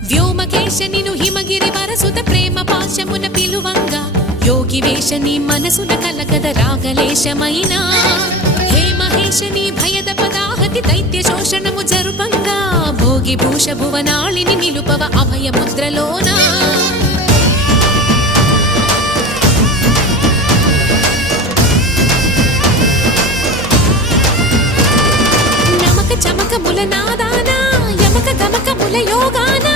వ్యోమకేశ నిను హిమగిరి వరసుత ప్రేమ పాశమున పిలువంగా యోగి వేష నీ మనసున కలగద రాగలేశమైన హే మహేశ నీ భయద పదాహతి దైత్య శోషణము జరుపంగా భోగి భూష భువనాళిని నిలుపవ అభయ ముద్రలోనా నమక చమక ముల నాదానా యమక గమక ముల యోగానా